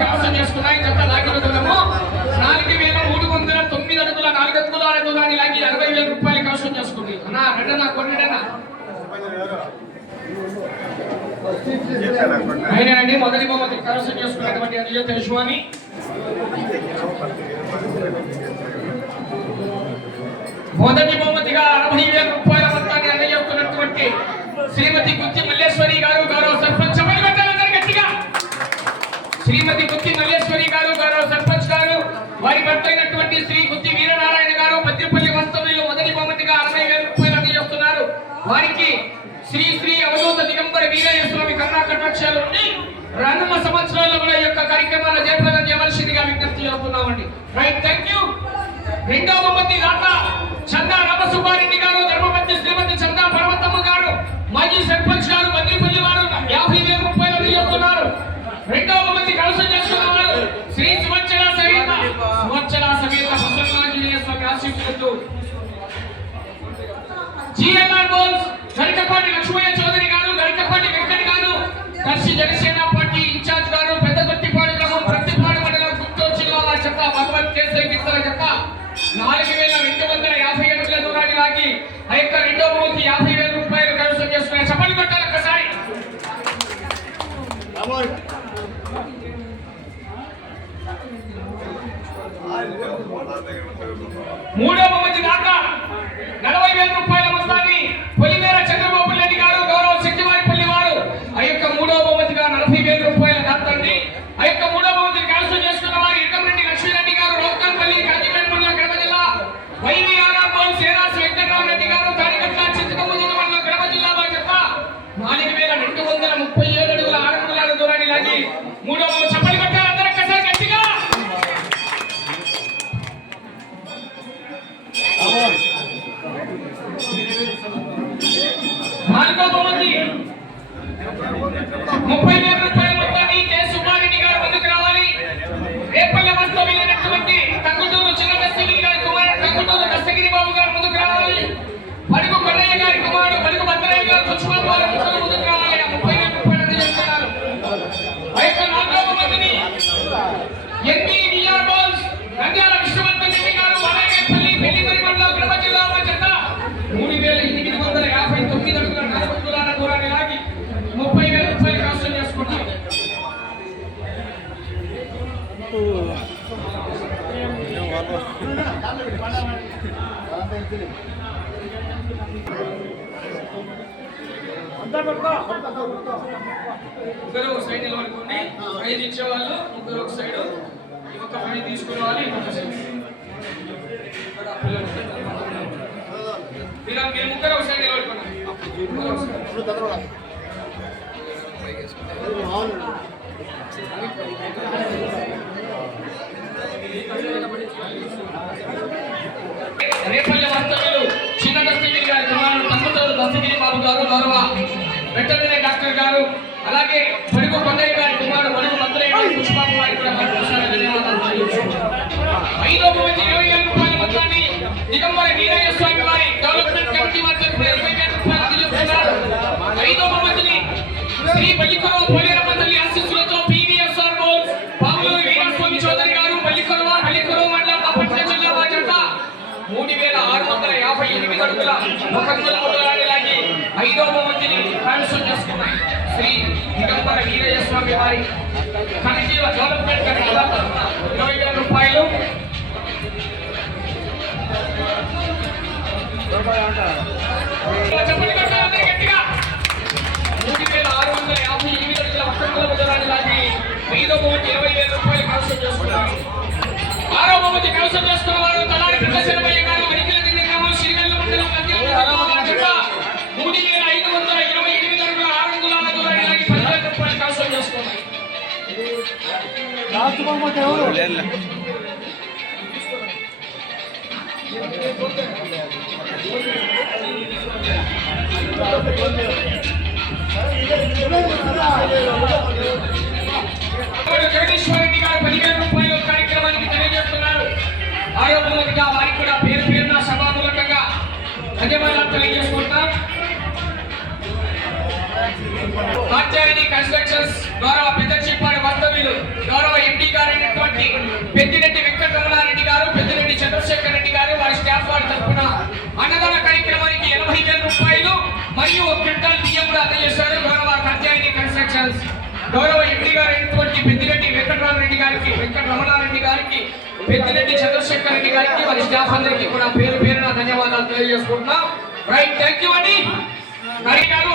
కైవసం చేసుకున్నాయి జత లాగిన దూరము నాలుగు వేల మూడు వందల తొమ్మిది అడుగుల నాలుగు అడుగుల దూరాన్ని లాగి అరవై వేల రూపాయలు కైవసం చేసుకుంది అన్నా రెండన్నా కొన్నడన్నా అయినండి మొదటి బహుమతి కైవసం చేసుకున్నటువంటి అనియత యశ్వాని మొదటి బహుమతిగా అరవై వేల రూపాయల మొత్తాన్ని అందజేస్తున్నటువంటి శ్రీమతి గుత్తి కరుణా కటాక్షాలు ఉండి రానున్న సంవత్సరాల్లో కూడా ఈ యొక్క కార్యక్రమాలు జయప్రదం చేయవలసిందిగా విజ్ఞప్తి చేస్తున్నామండి. రైట్ థ్యాంక్ యూ రెండవ బహుమతి జిల్లా చెత్త భగవత్ కేసరి గిత్తల చెత్త నాలుగు వేల రెండు వందల యాభై అడుగుల దూరాన్ని లాగి ఆ యొక్క రెండో యాభై వేల రూపాయలు కొట్టాలి ఒక్కసారి. దాకా నలభై వేల రూపాయల మొత్తాన్ని పొలిమేర చంద్రబాబు ముగ్గురు ఒక సైడ్ నిలబడుకోండి. ఐదు ఇచ్చేవాళ్ళు ముగ్గురు ఒక సైడ్ ఒక పని తీసుకురావాలి ఇంకొక సైడ్ మీరు మీరు ముగ్గురు ఒక సైడ్ నిలబడుకోండి. గారు అలాగే పడుగు కొండయ్య గారి కుమారుడు పడుగు మంత్రయ్య గారి పుష్పాబు గారి కూడా మరొకసారి ధన్యవాదాలు ఇరవై ఏడు రూపాయల మొత్తాన్ని దిగంబర వీరయ్య స్వామి వారి డెవలప్మెంట్ కమిటీ వారి తరఫున ఇరవై వేల రూపాయలు శ్రీ పల్లికొరవ పోలేరమ్మ శ్రీ దిగంబర వీరయ్య స్వామి వారి కమిటీల డెవలప్మెంట్ కమిటీ ఇరవై వేల రూపాయలు. అంటారు బహుమతి ఎవరు? జగదీశ్వర రెడ్డి గారు పదివేల రూపాయలు కార్యక్రమానికి తెలియజేస్తున్నారు. ఆరోగ్యముగా వారికి కూడా పేరు పేరున సభాములకంగా ధన్యవాదాలు తెలియజేసుకుంటాం కాత్యాయని కన్స్ట్రక్షన్స్ గౌరవ పెద్ద చిప్పాడి వాస్తవ్యులు గౌరవ ఎండి గారైనటువంటి పెద్దిరెడ్డి వెంకటరమణారెడ్డి గారు పెద్దిరెడ్డి చంద్రశేఖర్ రెడ్డి గారు వారి స్టాఫ్ వారి తరఫున అన్నదాన కార్యక్రమానికి ఎనభై వేల రూపాయలు మరియు ఒక క్వింటాల్ బియ్యం కూడా అందజేశారు గౌరవ కాత్యాయని కన్స్ట్రక్షన్స్. గౌరవ ఎండి గారైనటువంటి పెద్దిరెడ్డి వెంకటరామరెడ్డి గారికి వెంకటరమణారెడ్డి గారికి పెద్దిరెడ్డి చంద్రశేఖర్ రెడ్డి గారికి వారి స్టాఫ్ అందరికీ కూడా పేరు పేరున ధన్యవాదాలు తెలియజేసుకుంటున్నాం. రైట్ థ్యాంక్ యూ అండి. హరి గారు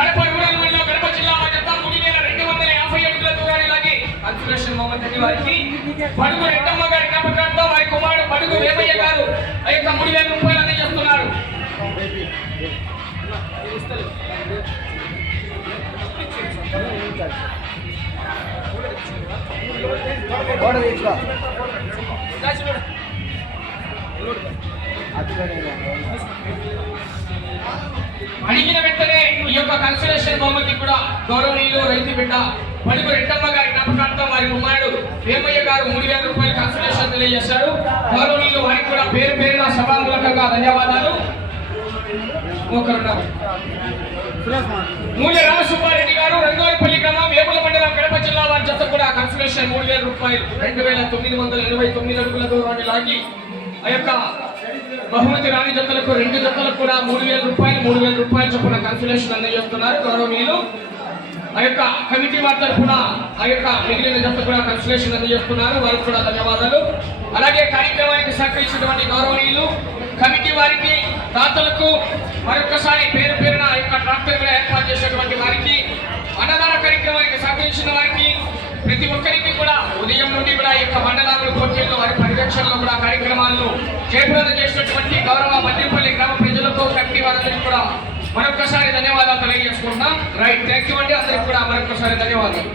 కడప రూరల్ మండలం కడప జిల్లా మధ్యంతా మూడు వేల రెండు వందల యాభై అడుగుల దూరాన్ని లాగి కన్సులేషన్ మొహమ్మద్ అలీ వారికి పడుగు రెడ్డమ్మ గారి జ్ఞాపకాలతో వారి కుమారుడు పడుగు వేమయ్య గారు ఆ యొక్క మూడు వేల రూపాయలు అందజేస్తున్నారు. ఫోటో అడిగిన వెంటనే యొక్క కన్సలేషన్ బొమ్మకి కూడా గౌరవనీయులు రైతు బిడ్డ పడుగు రెడ్డమ్మ గారి జ్ఞాపకార్థం వారి కుమారుడు వేమయ్య గారు మూడు వేల రూపాయలు కన్సలేషన్ తెలియజేశారు. గౌరవనీయులు వారికి కూడా పేరు పేరున సభామూలకంగా ధన్యవాదాలు. ఒకరున్నారు మూల రామసుబ్బారెడ్డి గారు రంగారపల్లి గ్రామం వేముల మండలం కడప జిల్లా వారి జత కూడా కన్సలేషన్ మూడు వేల రూపాయలు రెండు వేల తొమ్మిది వందల ఇరవై తొమ్మిది అడుగుల దూరాన్ని లాగి ఆ యొక్క బహుమతి రాణి జతలకు రెండు జతలకు కూడా మూడు వేల రూపాయలు మూడు వేల రూపాయలు చొప్పున కన్సలేషన్ అందజేస్తున్నారు గౌరవనీయులు ఆ యొక్క కమిటీ వారి తరఫున ఆ యొక్క మిగిలిన జత కూడా కన్సలేషన్ అందజేస్తున్నారు వారికి కూడా ధన్యవాదాలు. అలాగే కార్యక్రమానికి సహకరించినటువంటి గౌరవనీయులు కమిటీ వారికి దాతలకు మరొకసారి పేరు పేరున ఆ యొక్క ట్రాక్టర్ కూడా ఏర్పాటు చేసినటువంటి వారికి అన్నదాన కార్యక్రమానికి సహకరించిన వారికి ప్రతి ఒక్కరికి కూడా ఉదయం నుండి కూడా ఈ యొక్క మండలాలు పోటీల్లో వారి పర్యవేక్షణలో కూడా కార్యక్రమాలను చేపట్టడం చేసినటువంటి గౌరవ మద్దిపల్లి గ్రామ ప్రజలకు కట్టి వారందరికీ కూడా మరొకసారి ధన్యవాదాలు తెలియజేసుకుంటున్నాం. రైట్ థ్యాంక్ యూ అండి. అందరికి కూడా మరొకసారి ధన్యవాదాలు.